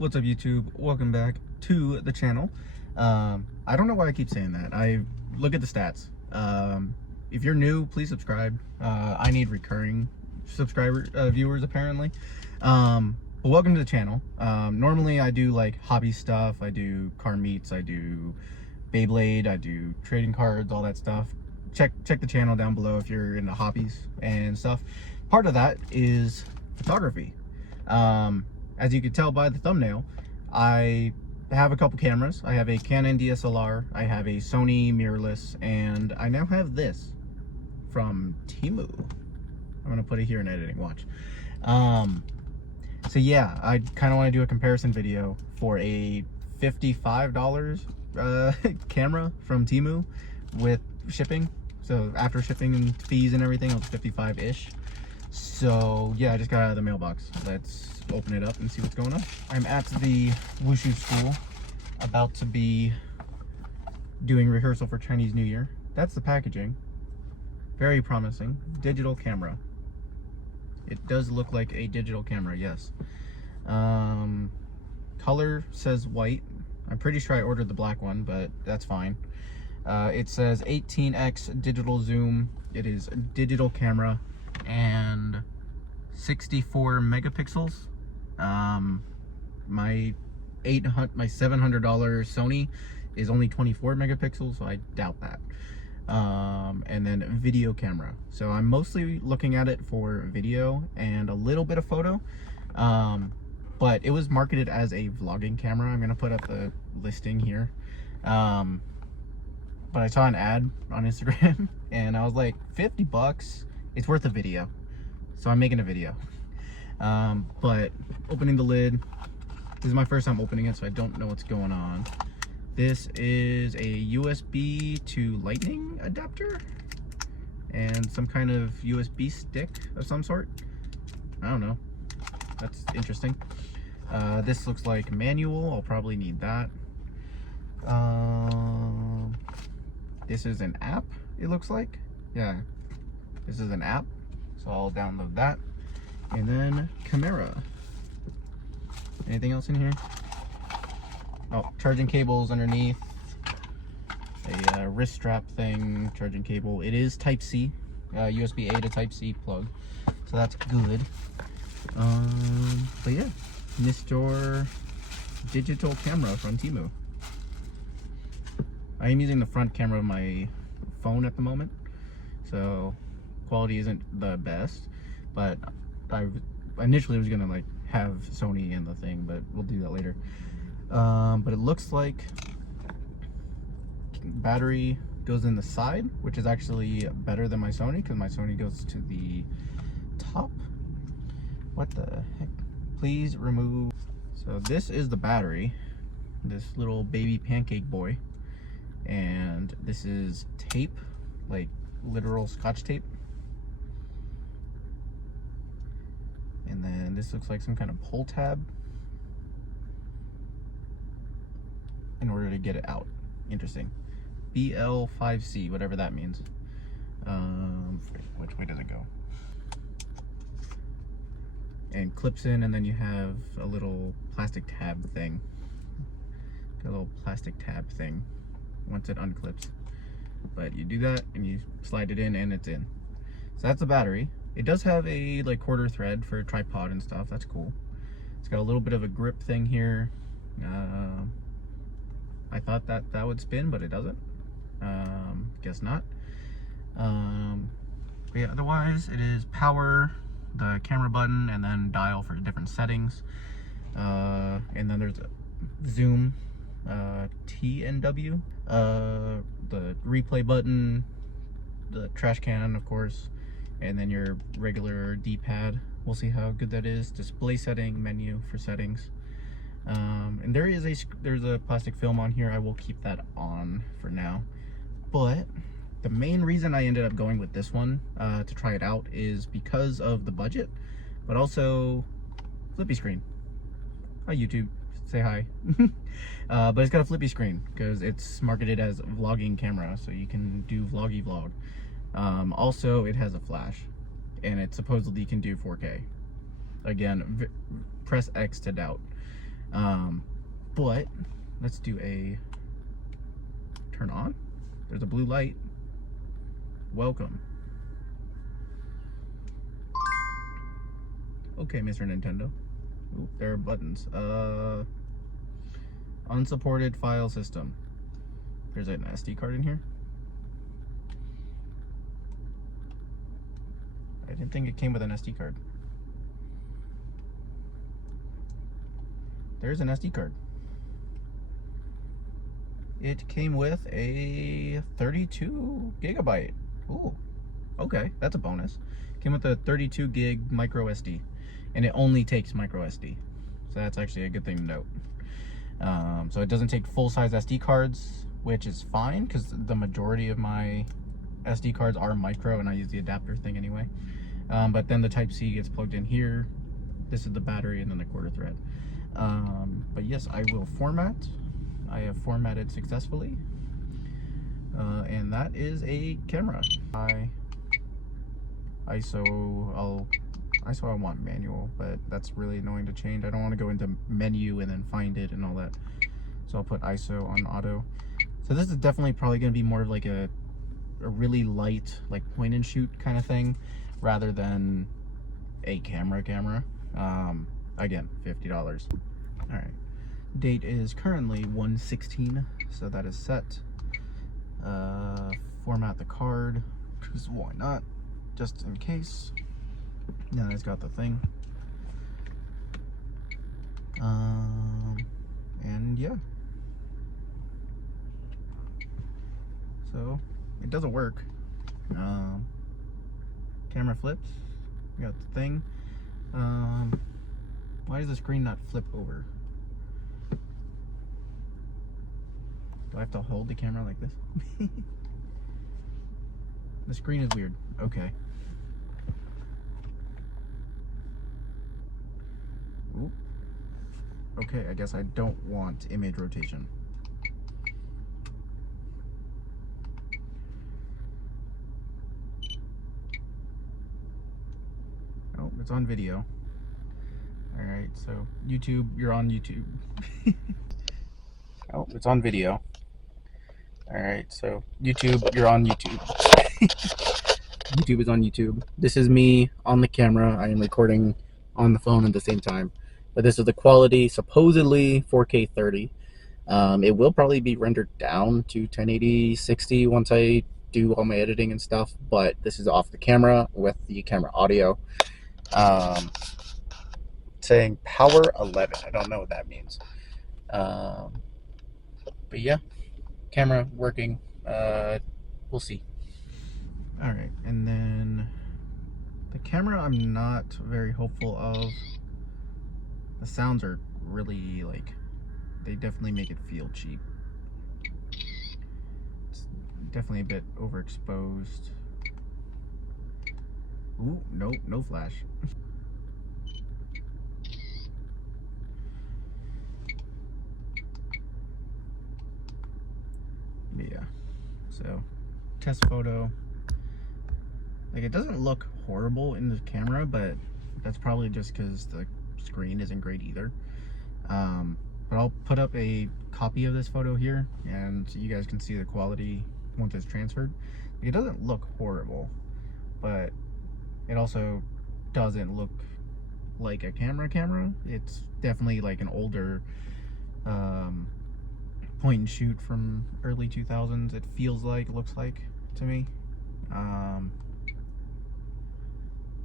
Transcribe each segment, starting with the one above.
What's up, YouTube? Welcome back to the channel. I don't know why I keep saying that. I look at the stats. If you're new, please subscribe. I need recurring viewers apparently. But welcome to the channel. Normally I do like hobby stuff. I do car meets. I do Beyblade. I do trading cards, all that stuff. Check the channel down below if you're into hobbies and stuff. Part of that is photography. As you can tell by the thumbnail, I have a couple cameras. I have a Canon DSLR, I have a Sony mirrorless, and I now have this from Temu. I'm gonna put it here in editing, watch. So yeah, I kind of want to do a comparison video for a $55 camera from Temu with shipping. So after shipping and fees and everything, it was 55-ish. So yeah, I just got out of the mailbox. Let's open it up and see what's going on. I'm at the Wushu school, about to be doing rehearsal for Chinese New Year. That's the packaging. Very promising. Digital camera. It does look like a digital camera, yes. Color says white. I'm pretty sure I ordered the black one, but that's fine. It says 18x digital zoom. It is a digital camera and 64 megapixels. My $700 Sony is only 24 megapixels, so I doubt that. And then video camera. So I'm mostly looking at it for video and a little bit of photo. But it was marketed as a vlogging camera. I'm gonna put up the listing here. But I saw an ad on Instagram and I was like, 50 bucks, it's worth a video. So I'm making a video. But opening the lid, this is my first time opening it, so I don't know what's going on. This is a USB to lightning adapter and some kind of USB stick of some sort. I don't know, that's interesting. This looks like manual. I'll probably need that. This is an app, it looks like. Yeah, this is an app, so I'll download that. And then camera. Anything else in here? Oh, charging cables underneath. A wrist strap thing, charging cable. It is Type C, USB A to Type C plug, so that's good. But yeah, Mr. Digital camera from Temu. I am using the front camera of my phone at the moment, so quality isn't the best, but I initially was gonna like have Sony in the thing, but we'll do that later. But it looks like battery goes in the side, which is actually better than my Sony, because my Sony goes to the top. What the heck? Please remove. So this is the battery, this little baby pancake boy, and this is tape, like literal Scotch tape. And then this looks like some kind of pull tab in order to get it out. Interesting. BL5C, whatever that means. Which way does it go? And clips in, and then you have a little plastic tab thing. Got a little plastic tab thing once it unclips. But you do that and you slide it in and it's in. So that's the battery. It does have a like quarter thread for a tripod and stuff. That's cool. It's got a little bit of a grip thing here. I thought that would spin, but it doesn't. Guess not. But yeah, otherwise it is power, the camera button, and then dial for different settings. And then there's a zoom, T and W, the replay button, the trash can, of course, and then your regular D-pad. We'll see how good that is. Display setting, menu for settings. And there's a plastic film on here. I will keep that on for now. But the main reason I ended up going with this one to try it out is because of the budget, but also flippy screen. Hi YouTube, say hi. But it's got a flippy screen because it's marketed as a vlogging camera, so you can do vloggy vlog. Also, it has a flash, and it supposedly can do 4K. Again, press X to doubt. But let's do a turn on. There's a blue light. Welcome. Okay, Mr. Nintendo. Ooh, there are buttons. Unsupported file system. There's an SD card in here. I didn't think it came with an SD card. There's an SD card. It came with a 32 gigabyte. Ooh, okay, that's a bonus. Came with a 32 gig micro SD, and it only takes micro SD, so that's actually a good thing to note. So it doesn't take full-size SD cards, which is fine because the majority of my SD cards are micro, and I use the adapter thing anyway. But then the Type-C gets plugged in here. This is the battery, and then the quarter thread. But yes, I will format. I have formatted successfully, and that is a camera. ISO I want manual, but that's really annoying to change. I don't want to go into menu and then find it and all that, so I'll put ISO on auto. So this is definitely probably going to be more of like a really light, like point and shoot kind of thing, rather than a camera. Again, $50. All right. Date is currently 1/16, so that is set. Format the card, because why not? Just in case. Now it's got the thing. And yeah. So it doesn't work. Camera flips. We got the thing. Why does the screen not flip over? Do I have to hold the camera like this? The screen is weird. Okay. Ooh. Okay, I guess I don't want image rotation. Oh, it's on video. Alright, so YouTube, you're on YouTube. Oh, it's on video. Alright, so YouTube, you're on YouTube. YouTube is on YouTube. This is me on the camera. I am recording on the phone at the same time. But this is the quality, supposedly 4K 30. It will probably be rendered down to 1080 60 once I do all my editing and stuff, but this is off the camera with the camera audio. Saying power 11. I don't know what that means. But yeah, camera working. We'll see. All right, and then the camera I'm not very hopeful of. The sounds are really, like, they definitely make it feel cheap. It's definitely a bit overexposed. Ooh, nope, no flash. Yeah, so test photo. Like, it doesn't look horrible in the camera, but that's probably just because the screen isn't great either. But I'll put up a copy of this photo here, and you guys can see the quality once it's transferred. It doesn't look horrible, but it also doesn't look like a camera. It's definitely like an older point and shoot from early 2000s. It feels like, looks like to me.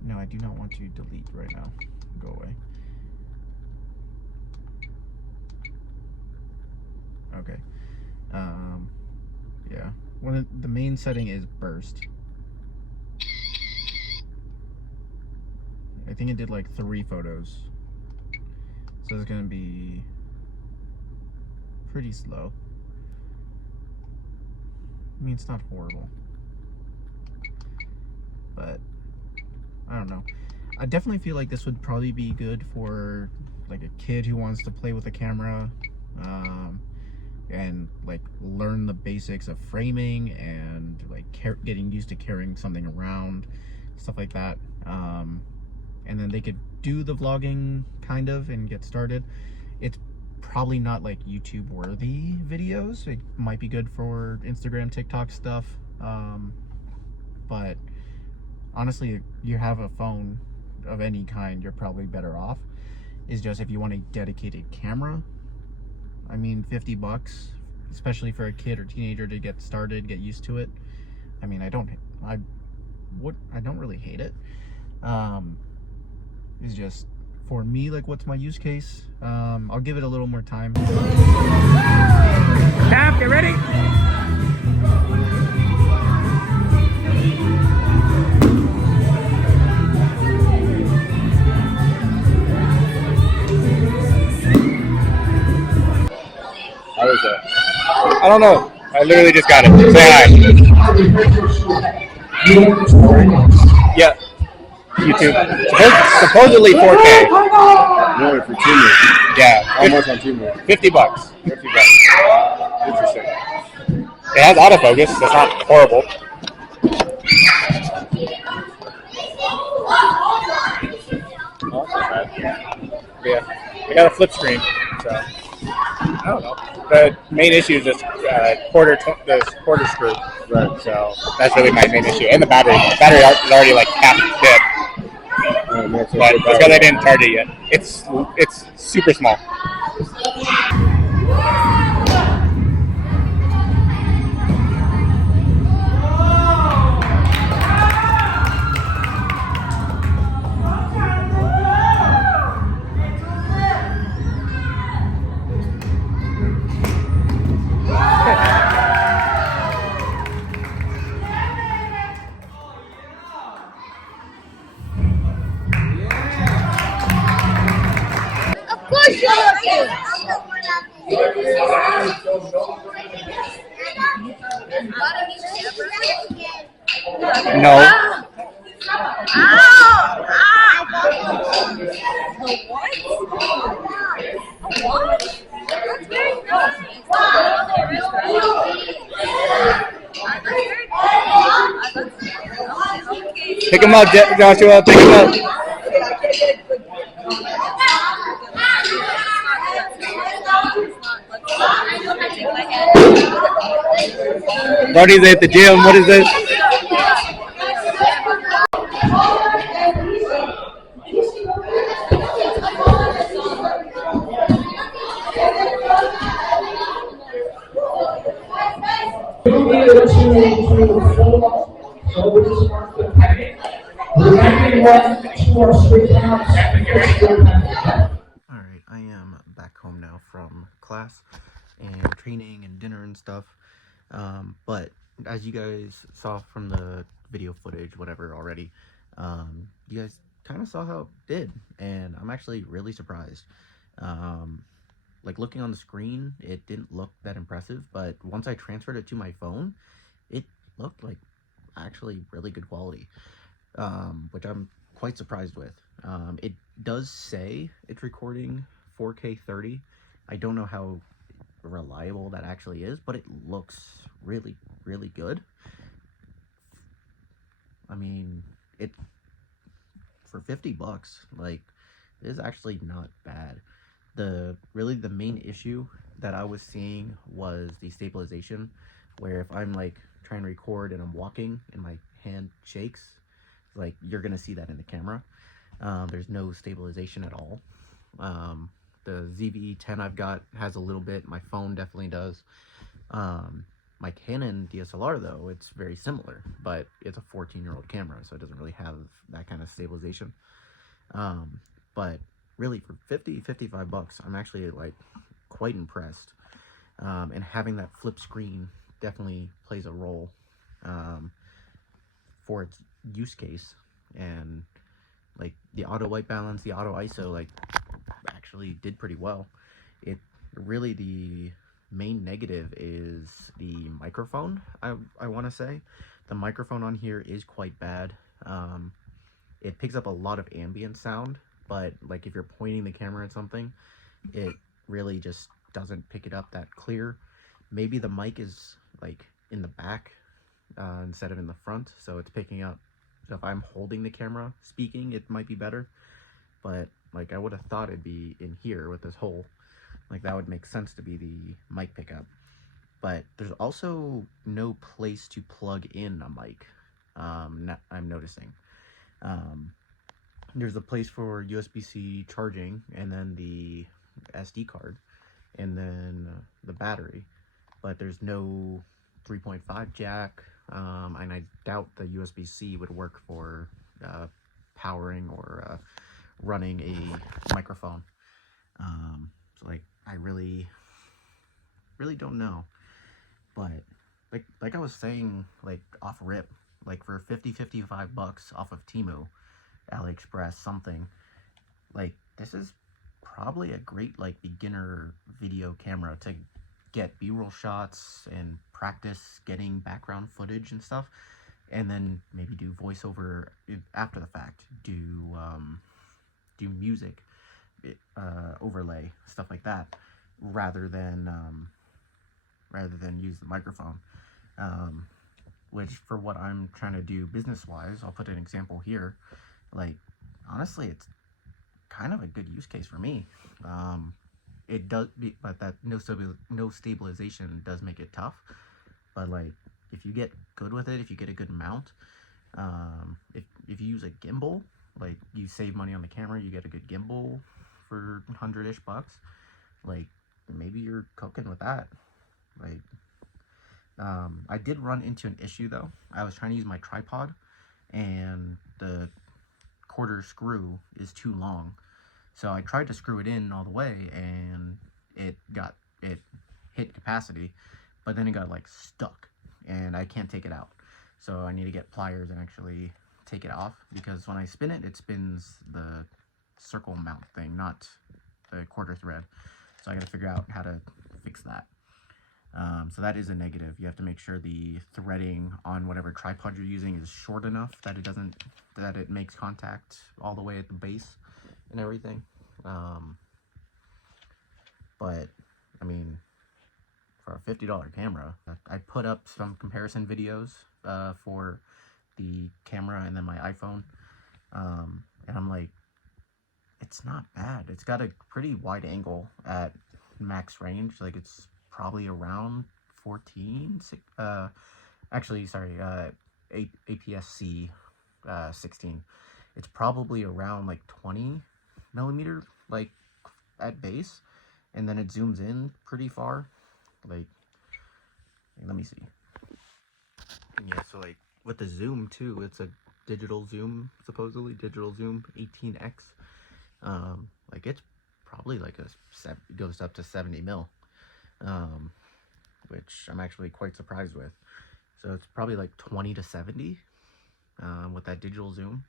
No, I do not want to delete right now. Go away. Okay. Yeah. One of the main setting is burst. I think it did like 3 photos. So it's gonna be pretty slow. I mean, it's not horrible, but I don't know. I definitely feel like this would probably be good for like a kid who wants to play with a camera, and like learn the basics of framing and like getting used to carrying something around, stuff like that. And then they could do the vlogging kind of and get started. It's probably not like YouTube worthy videos. It might be good for Instagram, TikTok stuff, but honestly, you have a phone of any kind, you're probably better off. Is just if you want a dedicated camera, I mean, 50 bucks, especially for a kid or teenager to get started, get used to it. I mean, I don't really hate it. It's just, for me, like, what's my use case? I'll give it a little more time. Cap, get ready. How is it? I don't know. I literally just got it. Say hi. Yeah. YouTube. Supposedly 4K. No, for Temu. Yeah. How much on Temu? $50. $50. Interesting. It has autofocus. So it's not horrible. Oh, that's not bad. Yeah. I got a flip screen, so I don't know. The main issue is this quarter screw. Right. So that's really my main issue. And the battery. The battery is already like half dead. But it's because I didn't charge it yet. It's super small. No. Pick him up, Joshua. Pick him up. Marty's at the gym. What is this? Alright, I am back home now from class and training and dinner and stuff. But as you guys saw from the video footage, whatever already, you guys kind of saw how it did, and I'm actually really surprised. Like, looking on the screen, it didn't look that impressive, but once I transferred it to my phone, it looked like actually really good quality, which I'm quite surprised with. It does say it's recording 4K 30. I don't know how reliable that actually is, but it looks really, really good. I mean, it for 50 bucks, like, it is actually not bad. The main issue that I was seeing was the stabilization, where if I'm like trying to record and I'm walking and my hand shakes, like, you're gonna see that in the camera. There's no stabilization at all. The ZV-E10 I've got has a little bit. My phone definitely does. My Canon DSLR, though, it's very similar, but it's a 14-year-old camera, so it doesn't really have that kind of stabilization. But really, for 55 bucks, I'm actually like quite impressed. And having that flip screen definitely plays a role for its use case. And like the auto white balance, the auto ISO, like, actually did pretty well. It really, the main negative is the microphone. I want to say the microphone on here is quite bad. It picks up a lot of ambient sound, but like if you're pointing the camera at something, it really just doesn't pick it up that clear. Maybe the mic is like in the back instead of in the front, so it's picking up. So if I'm holding the camera speaking, it might be better, but like I would have thought it'd be in here with this hole. Like that would make sense to be the mic pickup. But there's also no place to plug in a mic. I'm noticing. There's a place for USB-C charging, and then the SD card, and then the battery. But there's no 3.5 jack, and I doubt the USB-C would work for powering or running a microphone. So like I really don't know. But like I was saying, like off rip, like for 55 bucks off of Temu, AliExpress, something, like this is probably a great like beginner video camera to get b-roll shots and practice getting background footage and stuff, and then maybe do voiceover after the fact, do music overlay, stuff like that, rather than use the microphone. Which for what I'm trying to do business wise, I'll put an example here. Like honestly, it's kind of a good use case for me. It does be, but that no stabilization does make it tough. But like if you get good with it, if you get a good mount, if you use a gimbal, like you save money on the camera, you get a good gimbal for 100-ish bucks, like maybe you're cooking with that. Like I did run into an issue though. I was trying to use my tripod and the quarter screw is too long, so I tried to screw it in all the way and it hit capacity, but then it got like stuck and I can't take it out. So I need to get pliers and actually take it off, because when I spin it, it spins the circle mount thing, not the quarter thread. So I got to figure out how to fix that. So that is a negative. You have to make sure the threading on whatever tripod you're using is short enough that it makes contact all the way at the base and everything. But I mean, for a $50 camera, I put up some comparison videos for the camera and then my iPhone, and I'm like, it's not bad. It's got a pretty wide angle at max range. Like it's probably around 14, actually, sorry, APS-C 16. It's probably around like 20 millimeter, like at base, and then it zooms in pretty far. Like, let me see. Yeah, so like with the zoom too, it's a digital zoom, supposedly digital zoom 18x. Like it's probably like it goes up to 70 mil. Which I'm actually quite surprised with. So it's probably like 20 to 70 with that digital zoom.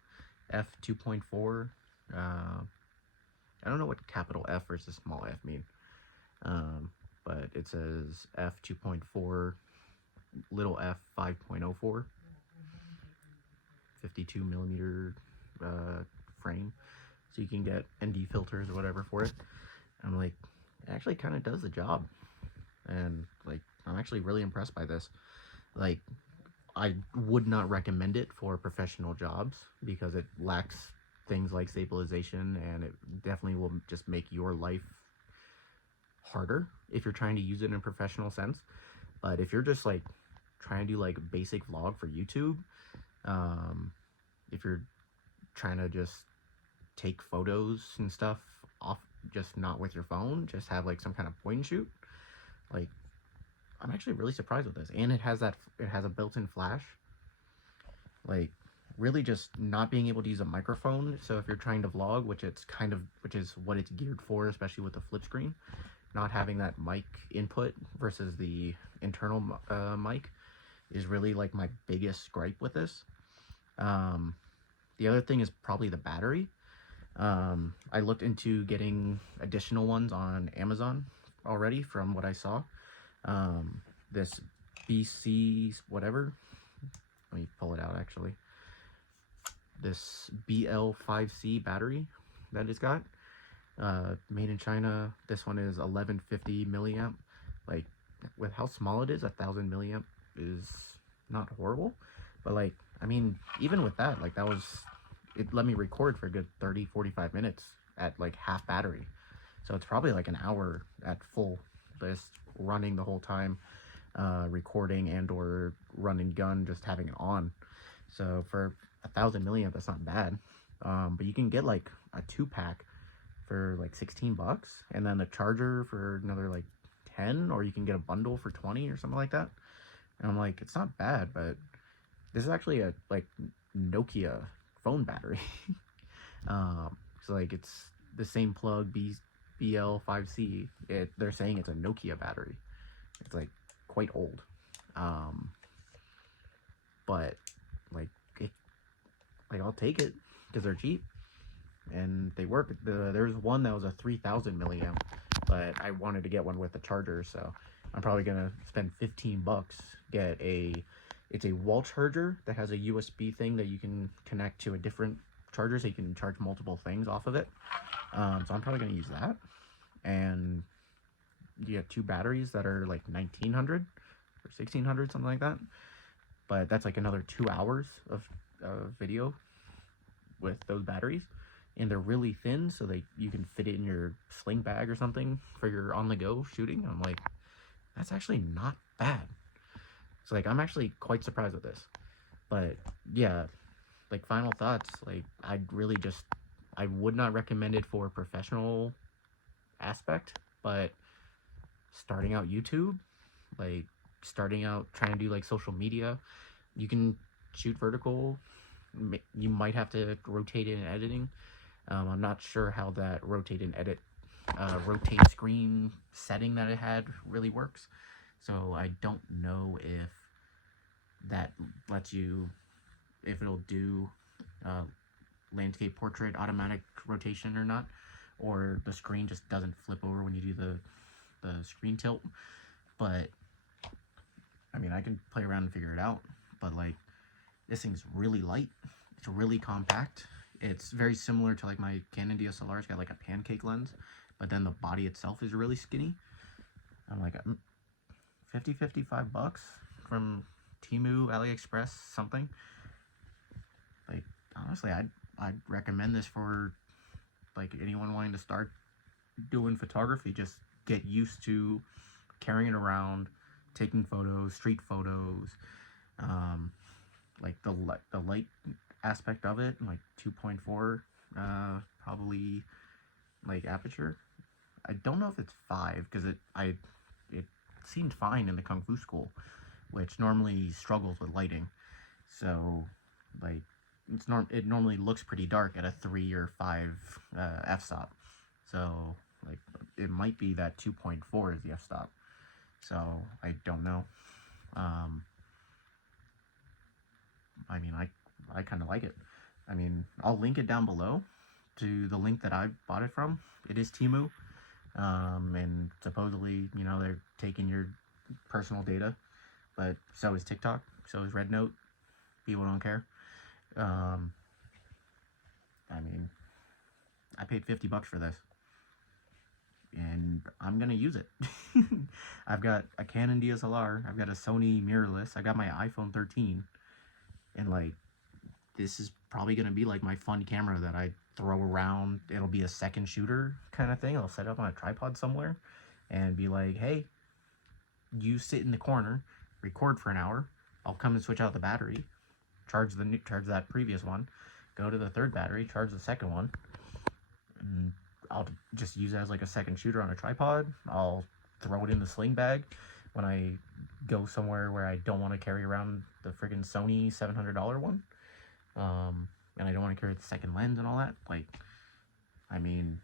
f2.4. I don't know what capital F versus small f mean, but it says f2.4, little f 5.04, 52 millimeter frame. So you can get ND filters or whatever for it. I'm like, it actually kind of does the job. And like I'm actually really impressed by this. Like I would not recommend it for professional jobs because it lacks things like stabilization, and it definitely will just make your life harder if you're trying to use it in a professional sense. But if you're just like trying to do like basic vlog for YouTube, if you're trying to just take photos and stuff off, just not with your phone, just have like some kind of point and shoot, like I'm actually really surprised with this. And it has a built-in flash. Like really just not being able to use a microphone. So if you're trying to vlog, which is what it's geared for, especially with the flip screen, not having that mic input versus the internal mic is really like my biggest gripe with this. The other thing is probably the battery. I looked into getting additional ones on Amazon already from what I saw. This BC whatever, let me pull it out actually. This BL5C battery that it's got, made in China. This one is 1150 milliamp. Like with how small it is, 1000 milliamp is not horrible, but like I mean even with that, like that was, it let me record for a good 30-45 minutes at like half battery. So it's probably like an hour at full, just running the whole time, recording and or running gun, just having it on. So for 1,000 milliamp, that's not bad. But you can get like a 2-pack for like 16 bucks, and then a charger for another like 10, or you can get a bundle for 20 or something like that. And I'm like, it's not bad, but this is actually a like Nokia phone battery. So like it's the same plug, BL5C. They're saying it's a Nokia battery. It's like quite old. But like I'll take it because they're cheap and they work. There's one that was a 3,000 milliamp, but I wanted to get one with a charger, so I'm probably gonna spend 15 bucks. It's a wall charger that has a USB thing that you can connect to a different charger, so you can charge multiple things off of it. So I'm probably gonna use that. And you get 2 batteries that are like 1,900 or 1,600, something like that. But that's like another 2 hours of video with those batteries, and they're really thin, so you can fit it in your sling bag or something for your on-the-go shooting. I'm like, that's actually not bad. It's like, I'm actually quite surprised with this. But yeah, like, final thoughts, like, I would not recommend it for a professional aspect, but starting out YouTube, like starting out trying to do like social media, you can shoot vertical. You might have to rotate it in editing. I'm not sure how that rotate and edit, rotate screen setting that it had really works. So I don't know if that lets you, if it'll do landscape portrait automatic rotation or not, or the screen just doesn't flip over when you do the screen tilt. But I mean, I can play around and figure it out. But like, this thing's really light. It's really compact. It's very similar to like my Canon DSLR. It's got like a pancake lens, but then the body itself is really skinny. I'm like, 55 bucks from Temu, AliExpress, something. Like, honestly, I'd recommend this for like anyone wanting to start doing photography. Just get used to carrying it around, taking photos, street photos, like the light aspect of it, like 2.4 probably like aperture. I don't know if it's 5, because it seemed fine in the Kung Fu school, which normally struggles with lighting. So like it normally looks pretty dark at a 3 or 5 f-stop. So like it might be that 2.4 is the f-stop. So I don't know. I mean, I kind of like it. I mean, I'll link it down below to the link that I bought it from. It is Temu, and supposedly, you know, they're taking your personal data, but so is TikTok, so is Red Note. People don't care. I mean, I paid 50 bucks for this, and I'm gonna use it. I've got a Canon DSLR, I've got a Sony mirrorless, I got my iPhone 13, and like, this is probably gonna be like my fun camera that I throw around. It'll be a second shooter kind of thing. I'll set up on a tripod somewhere and be like, hey, you sit in the corner, record for an hour. I'll come and switch out the battery, charge that previous one, go to the third battery, charge the second one, and I'll just use it as like a second shooter on a tripod. I'll throw it in the sling bag when I go somewhere where I don't want to carry around the friggin' Sony $700 one. And I don't want to carry the second lens and all that. Like, I mean,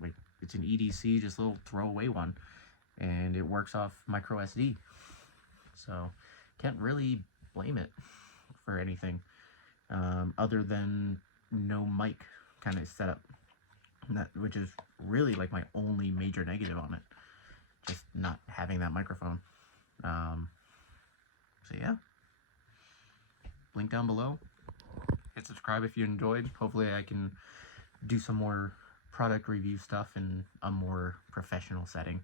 like, it's an EDC, just a little throwaway one, and it works off micro SD. So can't really blame it for anything, other than no mic kind of setup, which is really like my only major negative on it, just not having that microphone. So yeah, link down below. Hit subscribe if you enjoyed. Hopefully I can do some more product review stuff in a more professional setting,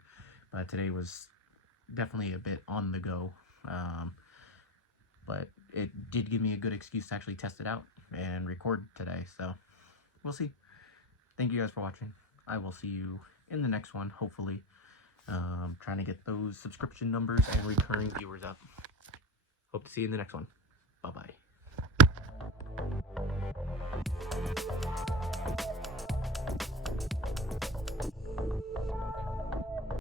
but today was definitely a bit on the go, but it did give me a good excuse to actually test it out and record today, so we'll see. Thank you guys for watching. I will see you in the next one, hopefully. Trying to get those subscription numbers and recurring viewers up. Hope to see you in the next one. Bye-bye.